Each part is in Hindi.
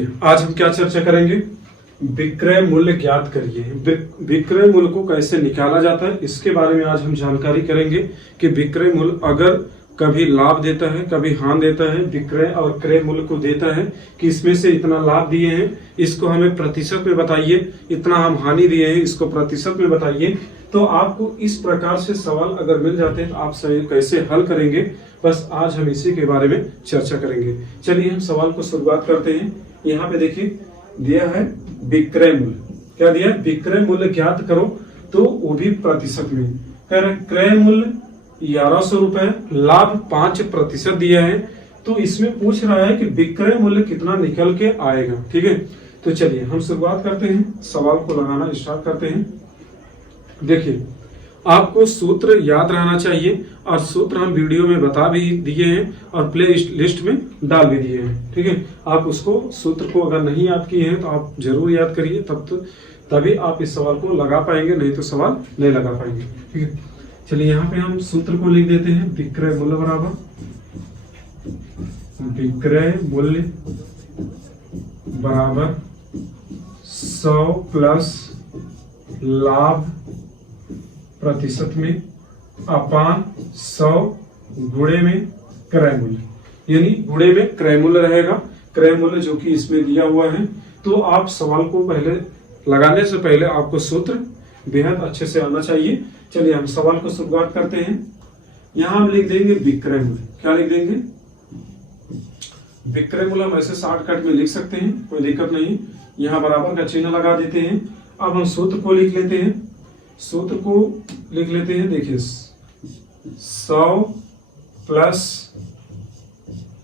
चलिए आज हम क्या चर्चा करेंगे, विक्रय मूल्य ज्ञात करिए। विक्रय मूल्य को कैसे निकाला जाता है इसके बारे में आज हम जानकारी करेंगे कि विक्रय मूल्य अगर कभी लाभ देता है कभी हानि देता है, विक्रय और क्रय मूल्य को देता है कि इसमें से इतना लाभ दिए हैं इसको हमें प्रतिशत में बताइए, इतना हम हानि दिए हैं इसको प्रतिशत में बताइए। तो आपको इस प्रकार से सवाल अगर मिल जाते हैं तो आप कैसे हल करेंगे, बस आज हम इसी के बारे में चर्चा करेंगे। चलिए हम सवाल को शुरुआत करते हैं। यहाँ पे देखिए दिया है विक्रय मूल्य, क्या दिया, विक्रय मूल्य ज्ञात करो, तो वो भी प्रतिशत में कह रहे। क्रय मूल्य 1100 रुपए, लाभ 5% दिया है, तो इसमें पूछ रहा है कि विक्रय मूल्य कितना निकल के आएगा। ठीक है, तो चलिए हम शुरुआत करते हैं, सवाल को लगाना स्टार्ट करते हैं। देखिए आपको सूत्र याद रहना चाहिए और सूत्र हम वीडियो में बता भी दिए हैं और प्ले लिस्ट में डाल भी दिए हैं। ठीक है, आप उसको सूत्र को अगर नहीं याद किए हैं तो आप जरूर याद करिए, तभी आप इस सवाल को लगा पाएंगे, नहीं तो सवाल नहीं लगा पाएंगे। ठीक है, चलिए यहाँ पे हम सूत्र को लिख देते हैं। विक्रय मूल्य बराबर विक्रय मूल्य बराबर 100 प्लस लाभ प्रतिशत में अपान 100 गुणे में क्रय मूल्य, यानी गुणे में क्रय मूल्य रहेगा। क्रय मूल्य जो कि इसमें दिया हुआ है, तो आप सवाल को पहले लगाने से पहले आपको सूत्र बेहद अच्छे से आना चाहिए। चलिए हम सवाल को शुरुआत करते हैं। यहां हम लिख देंगे विक्रय मूल्य, क्या लिख देंगे, विक्रय मूल्य हम ऐसे शॉर्टकट में लिख सकते हैं, कोई दिक्कत नहीं। यहाँ बराबर का चिन्ह लगा देते हैं। अब हम सूत्र को लिख लेते हैं, सूत्र को लिख लेते हैं। देखिए 100 प्लस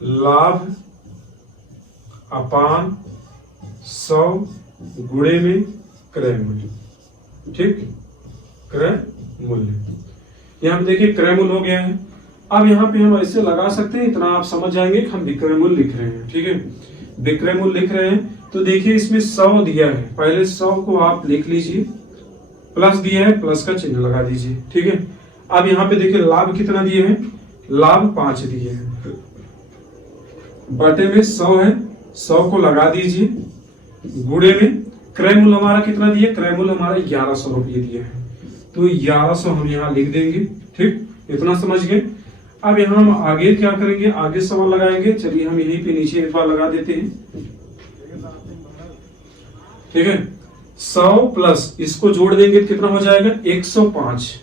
लाभ अपान 100 गुणे में क्रय मूल्य। ठीक, क्रय मूल्य यहाँ पे देखिए क्रय मूल्य हो गया है। अब यहाँ पे हम ऐसे लगा सकते हैं, इतना आप समझ जाएंगे कि हम विक्रय मूल्य लिख रहे हैं। ठीक है, विक्रय मूल्य लिख रहे हैं, तो देखिए इसमें 100 दिया है, पहले 100 को आप लिख लीजिए, प्लस दिया है, प्लस का चिन्ह लगा दीजिए। ठीक है, अब यहाँ पे देखिए लाभ कितना दिए हैं, लाभ 5 दिए हैं, बटे में 100 है, 100 को लगा दीजिए, गुणे में क्रय मूल्य हमारा कितना दिया, क्रय मूल्य हमारा 1100 रुपये दिया है, तो 1100 हम यहाँ लिख देंगे। ठीक, इतना समझ गए। अब यहाँ हम आगे क्या करेंगे, आगे सवाल लगाएंगे। चलिए हम यहीं पे नीचे एक बार लगा देते हैं। ठीक है, 100 प्लस इसको जोड़ देंगे तो कितना हो जाएगा, 105।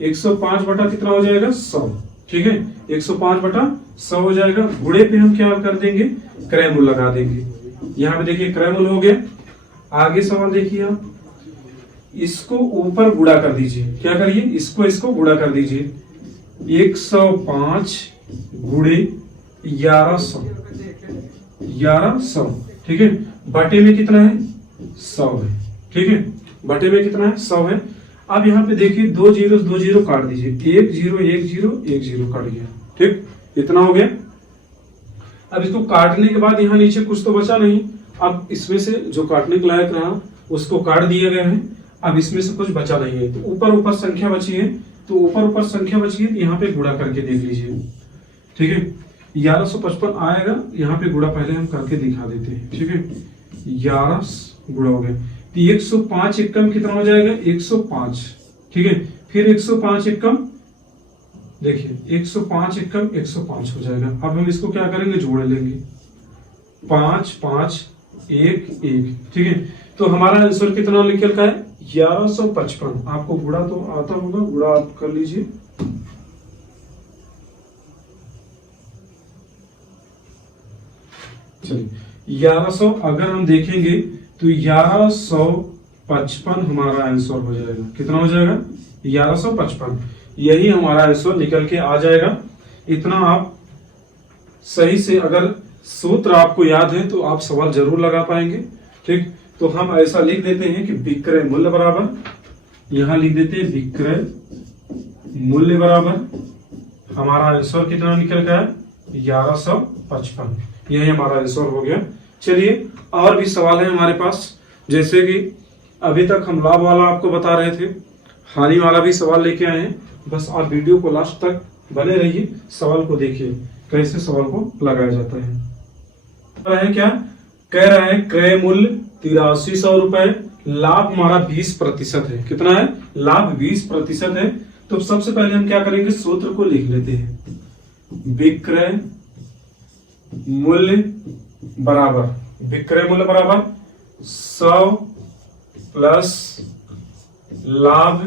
105 बटा कितना हो जाएगा, 100। ठीक है, 105 बटा 100 हो जाएगा। गुणे पे हम क्या कर देंगे, क्रय मूल्य लगा देंगे। यहाँ पे देखिए क्रय मूल्य हो गया। आगे सवाल देखिए आप, इसको ऊपर गुणा कर दीजिए, क्या करिए, इसको गुणा कर दीजिए। 105 गुणे 1100। ठीक है, बटे में कितना है, 100 है। ठीक है, बटे में कितना है, 100 है। अब यहाँ पे देखिए 2 जीरो काट दीजिए, 1 0 1 0 1 0 कट गया। ठीक, इतना हो गया। अब इसको काटने के बाद यहाँ नीचे कुछ तो बचा नहीं, अब इसमें से जो काटने के लायक रहा उसको काट दिया गया है। अब इसमें से कुछ बचा नहीं है, तो ऊपर संख्या बची है, तो ऊपर संख्या बची है, यहाँ पे गुणा करके देख लीजिए। ठीक है, 1155 आएगा, यहाँ पे गुणा पहले हम करके दिखा देते हैं। ठीक है, 11 गुणा हो गया, तो 105 एकम कितना हो जाएगा, 105। ठीक है, फिर 105 एकम, देखिए 105 एकम 105 हो जाएगा। अब हम इसको क्या करेंगे, जोड़ लेंगे, 5 5 1 1। ठीक है, तो हमारा आंसर कितना निकल का है, 1155। आपको गुणा तो आता होगा, गुणा आप कर लीजिए। चलिए 1100 अगर हम देखेंगे तो 1155 हमारा आंसर हो जाएगा। कितना हो जाएगा, 1155। यही हमारा आंसर निकल के आ जाएगा। इतना आप सही से, अगर सूत्र आपको याद है तो आप सवाल जरूर लगा पाएंगे। ठीक, तो हम ऐसा लिख देते हैं कि विक्रय मूल्य बराबर, यहां लिख देते हैं विक्रय मूल्य बराबर हमारा आंसर कितना निकल गया, 1155। यही हमारा आंसर हो गया। चलिए और भी सवाल है हमारे पास, जैसे कि अभी तक हम लाभ वाला आपको बता रहे थे, हानि वाला भी सवाल लेके आए हैं। बस आप वीडियो को लास्ट तक बने रहिए, सवाल को देखिए। कैसे सवाल को लगाया जाता है। क्या कह रहा है, क्रय मूल्य 8300 रुपए, लाभ हमारा 20% है। कितना है? लाभ 20% है। तो सबसे पहले हम क्या करेंगे, सूत्र को लिख लेते हैं। विक्रय मूल्य बराबर 100 प्लस लाभ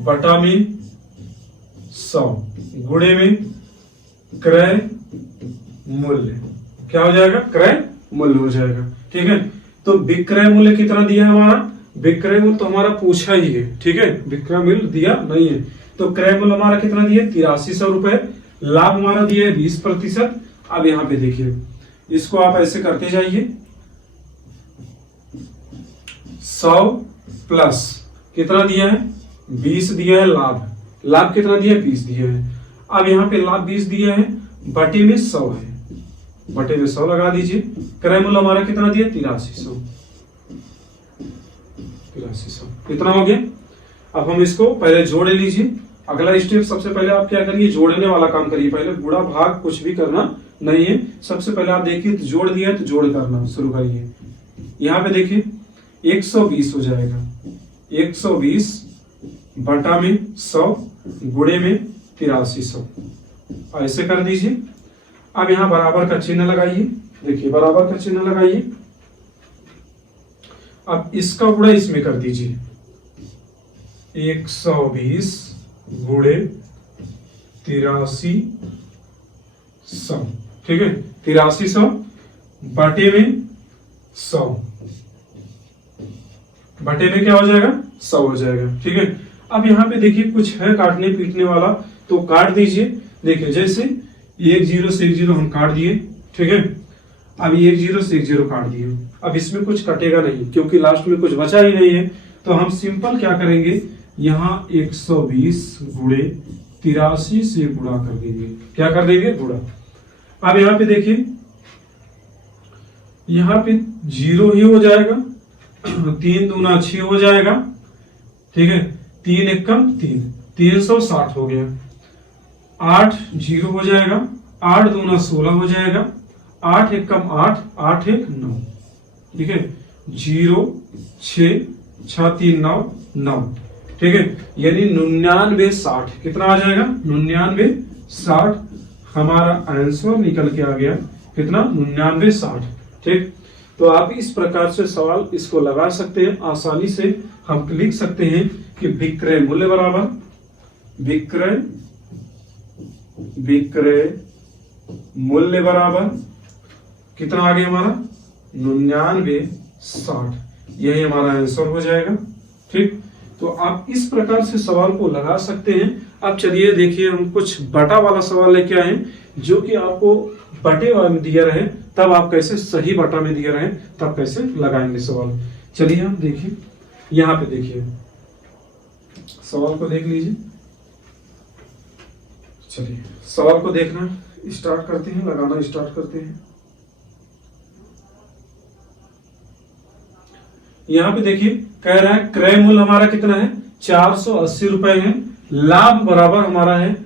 बटा में 100 गुणे में क्रय मूल्य। क्या हो जाएगा? क्रय मूल्य हो जाएगा। ठीक है, तो विक्रय मूल्य कितना दिया है हमारा? विक्रय मूल्य तो हमारा पूछा ही है। ठीक है, विक्रय मूल्य दिया नहीं है, तो क्रय मूल्य हमारा कितना दिया? 8300 रुपए। लाभ हमारा दिया है 20%। अब यहाँ पे देखिए, इसको आप ऐसे करते जाइए, 100 प्लस कितना दिया है? 20 दिया है। लाभ कितना दिया है? 20 दिया है। अब यहाँ पे लाभ 20 दिया है, बटे में 100 है, बटे में 100 लगा दीजिए। क्रय मूल्य हमारा कितना दिया? 8300। कितना हो गया? अब हम इसको पहले जोड़ लीजिए। अगला स्टेप, सबसे पहले आप क्या करिए, जोड़ने वाला काम करिए। पहले गुणा भाग कुछ भी करना नहीं है। सबसे पहले आप देखिए, तो जोड़ दिया है तो जोड़ करना शुरू करिए। यहाँ पे देखिए 120 हो जाएगा, 120 बटा में 100 गुणे में 8300, ऐसे कर दीजिए। अब यहाँ बराबर का चिन्ह लगाइए। देखिए बराबर का चिन्ह लगाइए। अब इसका गुणा इसमें कर दीजिए, 120 गुणे 8300। ठीक है, 8300 बटे में 100, बटे में क्या हो जाएगा? 100 हो जाएगा। ठीक है, अब यहाँ पे देखिए कुछ है काटने पीटने वाला, तो काट दीजिए। देखिए जैसे 1 0 से 1 0 हम काट दिए। ठीक है, अब 1 0 से 1 0 काट दिए। अब इसमें कुछ कटेगा नहीं, क्योंकि लास्ट में कुछ बचा ही नहीं है। तो हम सिंपल क्या करेंगे, यहाँ 120 गुणे 83 से गुणा कर देंगे। क्या कर देंगे? गुणा। अब यहाँ पे देखिए, यहाँ पे 0 ही हो जाएगा, 3 दूना 6 हो जाएगा। ठीक है, 3 एकम 3, 360 हो गया। 8 0 हो जाएगा, 8 दूना 16 हो जाएगा, 8 एकम 8, 8 1 9। ठीक है, 0 6 6 3 9 9। ठीक है, यानी 99 60 कितना आ जाएगा? 99 60 हमारा आंसर निकल के आ गया। कितना? 99 60। ठीक, तो आप इस प्रकार से सवाल इसको लगा सकते हैं। आसानी से हम लिख सकते हैं कि विक्रय मूल्य बराबर विक्रय मूल्य बराबर कितना आ गया हमारा? 99 60। यही हमारा आंसर हो जाएगा। ठीक, तो आप इस प्रकार से सवाल को लगा सकते हैं। अब चलिए देखिए, हम कुछ बटा वाला सवाल लेके आए हैं, जो कि आपको बटे में दिया रहे, तब आप कैसे सही बटा में दिया रहे तब कैसे लगाएंगे सवाल। चलिए हम देखिए, यहाँ पे देखिए, सवाल को देख लीजिए। चलिए सवाल को देखना स्टार्ट करते हैं, लगाना स्टार्ट करते हैं। यहाँ पे देखिए कह रहा है क्रय मूल्य हमारा कितना है? 480 रुपए है। लाभ बराबर हमारा है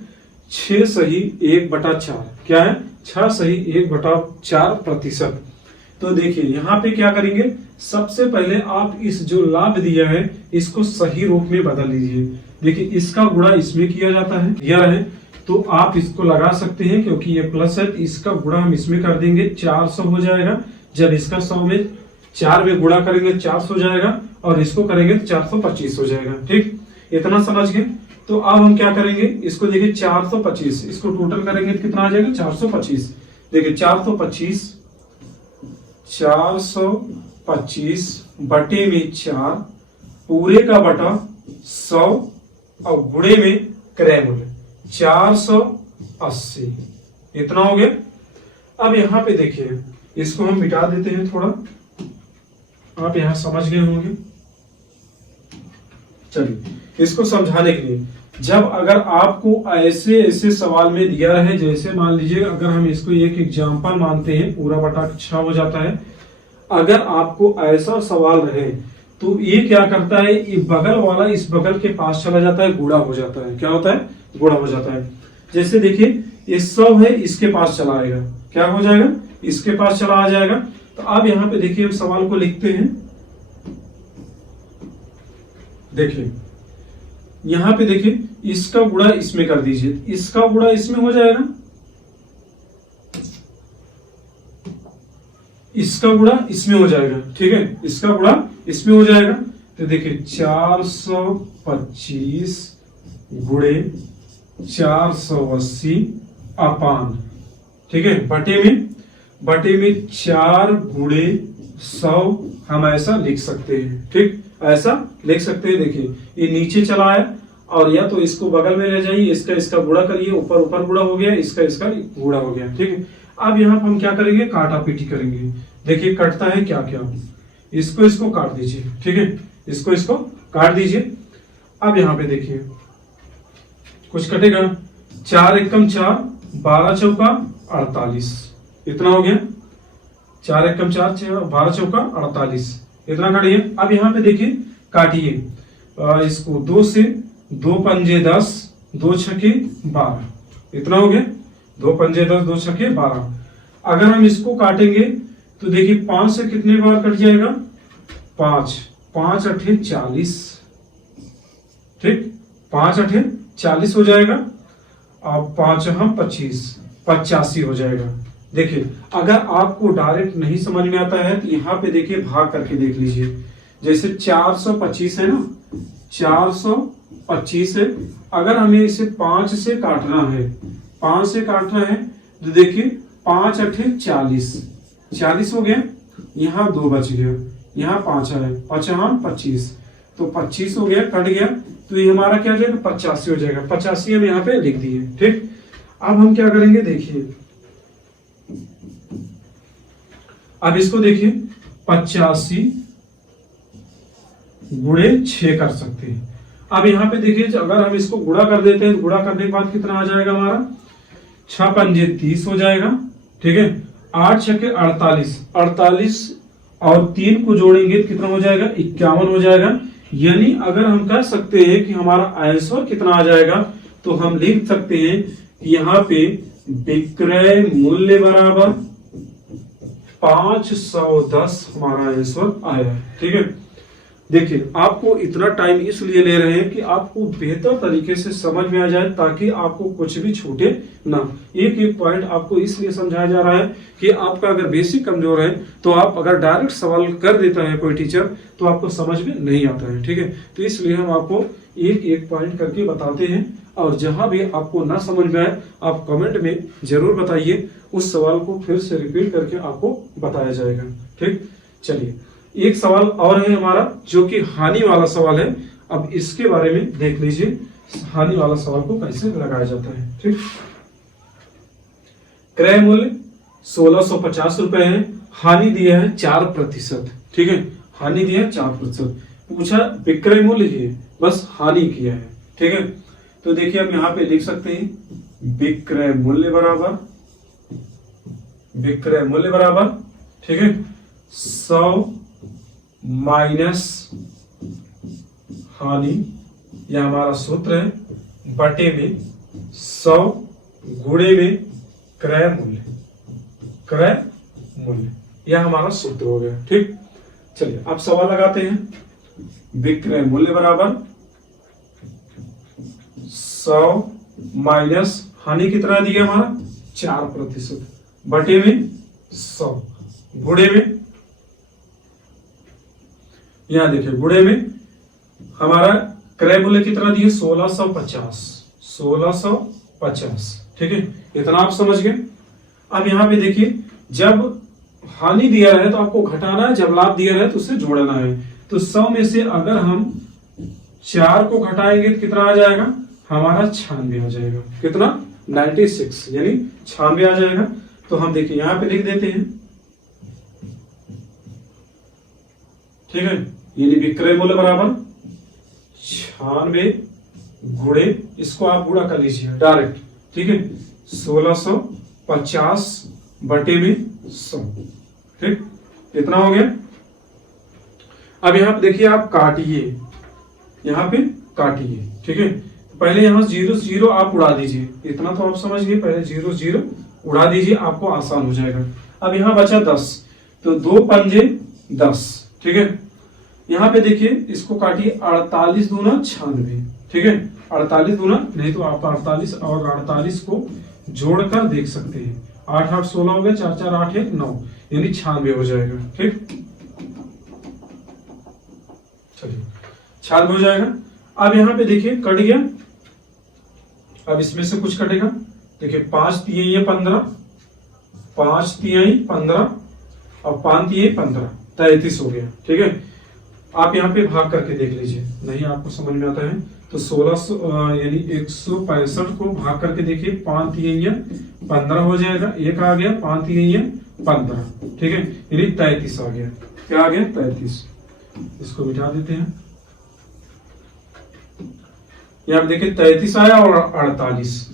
6 सही 1/4। क्या है? 6 सही 1/4%। तो देखिए यहाँ पे क्या करेंगे, सबसे पहले आप इस जो लाभ दिया है इसको सही रूप में बदल लीजिए। देखिए इसका गुणा इसमें किया जाता है, दिया है तो आप इसको लगा सकते हैं, क्योंकि ये प्लस है। इसका गुणा हम इसमें कर देंगे, 400 हो जाएगा। जब इसका 100 में 4 में गुणा करेंगे 400 हो जाएगा, और इसको करेंगे तो 425 हो जाएगा। ठीक, इतना समझ गए। तो अब हम क्या करेंगे, इसको देखिए 425, इसको टोटल करेंगे तो कितना आ जाएगा? 425। देखिए 425 बटे में 4, पूरे का बटा 100 और गुणे में क्रय मूल्य 480। इतना हो गया। अब यहाँ पे देखिए, इसको हम मिटा देते हैं थोड़ा, आप यहां समझ गए होंगे। चलिए इसको समझाने के लिए, जब अगर आपको ऐसे ऐसे सवाल में दिया रहे, जैसे मान लीजिए अगर हम इसको एक एग्जाम्पल मानते हैं, पूरा बटा 6 हो जाता है। अगर आपको ऐसा सवाल रहे तो ये क्या करता है, ये बगल वाला इस बगल के पास चला जाता है, गुणा हो जाता है। क्या होता है? गुणा हो जाता है। जैसे देखिए ये 100 है, इसके पास चला आएगा, क्या हो जाएगा, इसके पास चला आ जाएगा। तो अब यहाँ पे देखिए हम सवाल को लिखते हैं। देखिए यहाँ पे देखिए इसका गुणा इसमें कर दीजिए, इसका गुणा इसमें हो जाएगा, इसका गुणा इसमें हो जाएगा, ठीक है, इसका गुणा इसमें हो जाएगा। तो देखिए 425 गुणे 480 अपान, ठीक है, बटे में 4 गुणे 100 हम ऐसा लिख सकते हैं, ठीक, ऐसा लिख सकते हैं। देखिए ये नीचे चला है और या तो इसको बगल में ले जाइए, इसका गुणा करिए, ऊपर गुणा हो गया, इसका गुणा हो गया, ठीक है। अब यहाँ पर हम क्या करेंगे, काटा पीटी करेंगे। देखिए कटता है क्या क्या, इसको काट दीजिए, ठीक है, इसको काट दीजिए। अब यहाँ पे देखिए कुछ कटेगा, 4 एकम 4, 12 चौका 48, इतना हो गया, 4 एकम 4, 12 चौका 48, इतना काटिए। अब यहाँ पे देखिए काटिए इसको, 2 से 2 पंजे 10, 2 छके 12, इतना हो गया, 2 पंजे 10, 2 छके 12। अगर हम इसको काटेंगे तो देखिए 5 से कितने बार कट जाएगा, 5 अठे 40, ठीक, 5 अठे 40 हो जाएगा, अब 5 हम 25, 85 हो जाएगा। देखिए अगर आपको डायरेक्ट नहीं समझ में आता है तो यहाँ पे देखिए भाग करके देख लीजिए। जैसे 425 है ना, 425 है, अगर हमें इसे 5 से काटना है, 5 से काटना है तो देखिए 5 अठे 40 हो गया, यहाँ 2 बच गया, यहाँ 5 है, 5 हम 25, तो 25 हो गया, कट गया, तो ये हमारा क्या हो जाएगा, 85 हो जाएगा। 85 हम यहाँ पे लिख दिए, ठीक। अब हम क्या करेंगे, देखिए अब इसको देखिए 85 गुणे 6 कर सकते हैं। अब यहाँ पे देखिए अगर हम इसको गुणा कर देते हैं, गुणा करने के बाद कितना आ जाएगा हमारा, 6 पंजे 30 हो जाएगा, ठीक है, 8 छके 48 और 3 को जोड़ेंगे कितना हो जाएगा, 51 हो जाएगा। यानी अगर हम कह सकते हैं कि हमारा आंसर कितना आ जाएगा, तो हम लिख सकते हैं कि यहाँ पे विक्रय मूल्य बराबर 510 हमारा आंसर आया है, ठीक है। देखिए आपको इतना टाइम इसलिए ले रहे हैं कि आपको बेहतर तरीके से समझ में आ जाए, ताकि आपको कुछ भी छूटे ना। एक एक पॉइंट आपको इसलिए समझाया जा रहा है कि आपका अगर बेसिक कमजोर है तो आप अगर डायरेक्ट सवाल कर देता है कोई टीचर तो आपको समझ में नहीं आता है, ठीक है। तो इसलिए हम आपको एक एक पॉइंट करके बताते हैं, और जहां भी आपको ना समझ में आए आप कमेंट में जरूर बताइए, उस सवाल को फिर से रिपीट करके आपको बताया जाएगा, ठीक। चलिए एक सवाल और है हमारा जो कि हानि वाला सवाल है। अब इसके बारे में देख लीजिए, हानि वाला सवाल को कैसे लगाया जाता है, ठीक। क्रय मूल्य 1650 रुपए है, हानि दिया है 4%, ठीक है, हानि दिया है 4%। पूछा विक्रय मूल्य ही है, बस हानि किया है, ठीक है। तो देखिए हम यहाँ पे लिख सकते हैं विक्रय मूल्य बराबर, ठीक है, 100 माइनस हानि, यह हमारा सूत्र है, बटे में 100 गुणे में क्रय मूल्य, यह हमारा सूत्र हो गया, ठीक। चलिए अब सवाल लगाते हैं। विक्रय मूल्य बराबर 100 माइनस हानि कितना दिया हमारा 4%, बटे में 100 गुणे में, यहां देखिए गुणे में हमारा क्रय मूल्य कितना दिया 1650, ठीक है, इतना आप समझ गए। अब यहाँ पे देखिए जब हानि दिया रहे तो आपको घटाना है, जब लाभ दिया रहे तो उससे जोड़ना है। तो 100 में से अगर हम 4 को घटाएंगे तो कितना आ जाएगा, हमारा 96 आ जाएगा, कितना 96, यानी 96 आ जाएगा। तो हम देखिए यहां पे लिख देते हैं, ठीक है, यानी विक्रय मूल्य बराबर 96 गुणे, इसको आप गुणा कर लीजिए डायरेक्ट, ठीक है, 1650 बटे में 100, ठीक, इतना हो गया। अब यहां पे देखिए आप काटिए, यहां पे काटिए, ठीक है, पहले यहाँ 0 0 आप उड़ा दीजिए, इतना तो आप समझ गए। पहले 0 0 उड़ा दीजिए, आपको आसान हो जाएगा। अब यहाँ बचा 10, तो 2 पंजे 10, ठीक है। यहाँ पे देखिए इसको काटिए, 48 दूना 96, ठीक है। 48 दूना, नहीं तो आप 48 और 48 को जोड़कर देख सकते हैं। 8 8 16 हो गया, 4 4 8 1 9, यानी 96 हो जाएगा, ठीक। चलिए 96 हो जाएगा। अब यहाँ पे देखिए कट गया, अब इसमें से कुछ कटेगा। देखिए 5 तिहाई 15, 5 तिहाई 15 और 5 तिहाई 15, 33 हो गया, ठीक है। आप यहाँ पे भाग करके देख लीजिए, नहीं आपको समझ में आता है तो 1600 यानी 165 को भाग करके देखिए, 5 तिहाई 15 हो जाएगा, एक आ गया, 5 तिहाई 15, ठीक है, यानी 33 आ गया। क्या आ गया? 33। इसको मिटा देते हैं। ये आप देखिए 33 आया और 48,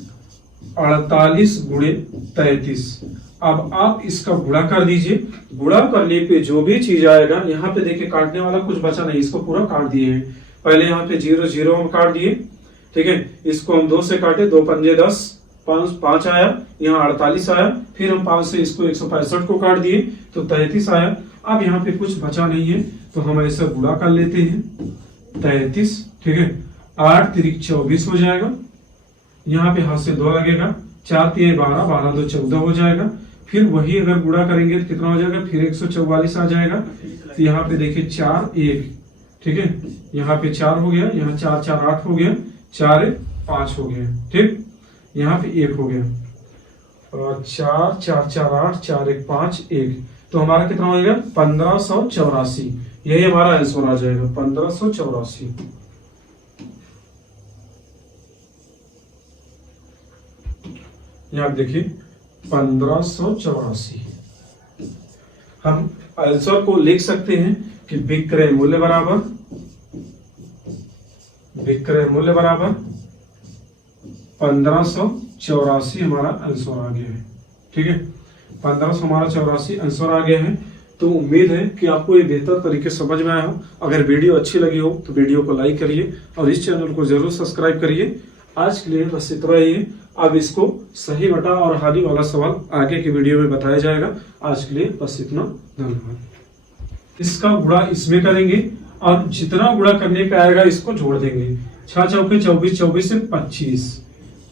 48 गुणे 33। अब आप इसका गुणा कर दीजिए, गुणा करने पे जो भी चीज आएगा, यहाँ पे देखिए काटने वाला कुछ बचा नहीं, इसको पूरा काट दिए हैं। पहले यहाँ पे 0 0 हम काट दिए, ठीक है। इसको हम 2 से काटे, 2 पंजे 10, 5 आया, यहाँ 48 आया, फिर हम 5 से इसको 165 को काट दिए तो 33 आया। अब यहाँ पे कुछ बचा नहीं है तो हम ऐसा गुणा कर लेते हैं, 33, ठीक है। 8 3 24 हो जाएगा, यहाँ पे हाथ से 2 लगेगा, 4 3 12, 12 2 14 हो जाएगा। फिर वही अगर गुणा करेंगे तो कितना हो जाएगा? फिर 144 आ जाएगा। तो यहाँ पे देखिए 4 1, ठीक है, यहाँ पे 4 हो गया, यहाँ 4 4 8 हो गया, 4 1 5 हो गया, ठीक। यहाँ पे 1 हो गया, और 4 4 4 8, 4 1 5 1, तो हमारा कितना हो गया? 1584। यही हमारा आंसर आ जाएगा, 1584। आप देखिए 1584। हम आंसर को लिख सकते हैं कि विक्रय मूल्य बराबर 1584 हमारा आंसर आ गया है, ठीक है। 1584 हमारा 84 आंसर आ गया है। तो उम्मीद है कि आपको ये बेहतर तरीके समझ में आया हो। अगर वीडियो अच्छी लगी हो तो वीडियो को लाइक करिए और इस चैनल को जरूर सब्सक्राइब करिए। आज के लिए बस इतना ही है। अब इसको सही बटा और हानि वाला सवाल आगे की वीडियो में बताया जाएगा। आज के लिए बस इतना, धन्यवाद। इसका गुणा इसमें करेंगे और जितना गुणा करने पे आएगा इसको जोड़ देंगे। 6 चौके 24, 24 से 25,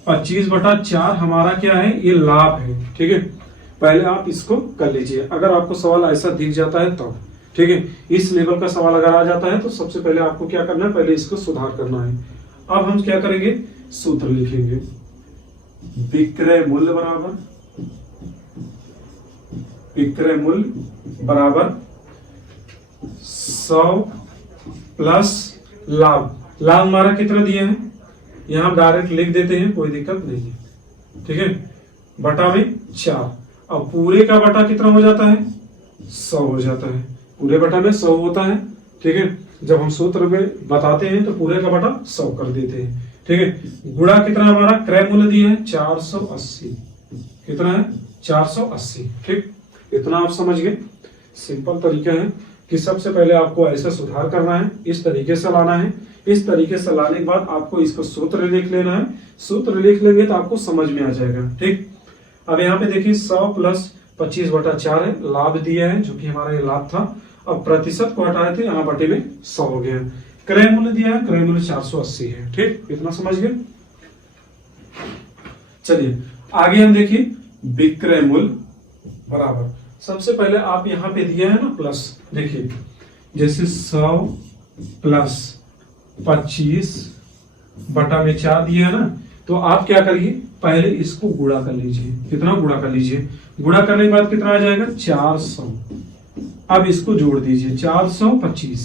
25/4 हमारा क्या है? ये लाभ है, ठीक है। पहले आप इसको कर लीजिए, अगर आपको सवाल ऐसा दिख जाता है तब, ठीक है। इस लेवल का सवाल अगर आ जाता है तो सबसे पहले आपको क्या करना है? पहले इसको सुधार करना है। अब हम क्या करेंगे? सूत्र लिखेंगे। विक्रय मूल्य बराबर 100 प्लस लाभ। लाभ हमारा कितना दिया है? यहां डायरेक्ट लिख देते हैं, कोई दिक्कत नहीं है, ठीक है। बटा में 4। अब पूरे का बटा कितना हो जाता है? 100 हो जाता है। पूरे बटा में 100 होता है, ठीक है। जब हम सूत्र में बताते हैं तो पूरे का बटा 100 कर देते हैं, ठीक है। गुणा कितना हमारा? क्रय मूल्य दिया है 480। कितना है? 480, ठीक। इतना आप समझ गए। सिंपल तरीका है कि सबसे पहले आपको ऐसा सुधार करना है, इस तरीके से लाना है। इस तरीके से लाने के बाद आपको इसको सूत्र लिख लेना है। सूत्र लिख लेंगे तो आपको समझ में आ जाएगा, ठीक। अब यहाँ पे देखिए 100 प्लस 25/4 है, लाभ दिया है जो कि हमारा ये लाभ था। अब प्रतिशत को हटाए थे, यहाँ बटे में 100 हो गया। क्रय मूल्य दिया है, क्रय मूल्य 480 है, ठीक। इतना समझ गए। चलिए आगे हम देखिए विक्रय मूल्य बराबर। सबसे पहले आप यहाँ पे दिया है ना प्लस, देखिए जैसे 100 प्लस 25/4 दिया है ना, तो आप क्या करिए? पहले इसको गुणा कर लीजिए। कितना गुणा कर लीजिए? गुणा करने के बाद कितना आ जाएगा? 400। अब इसको जोड़ दीजिए, 425।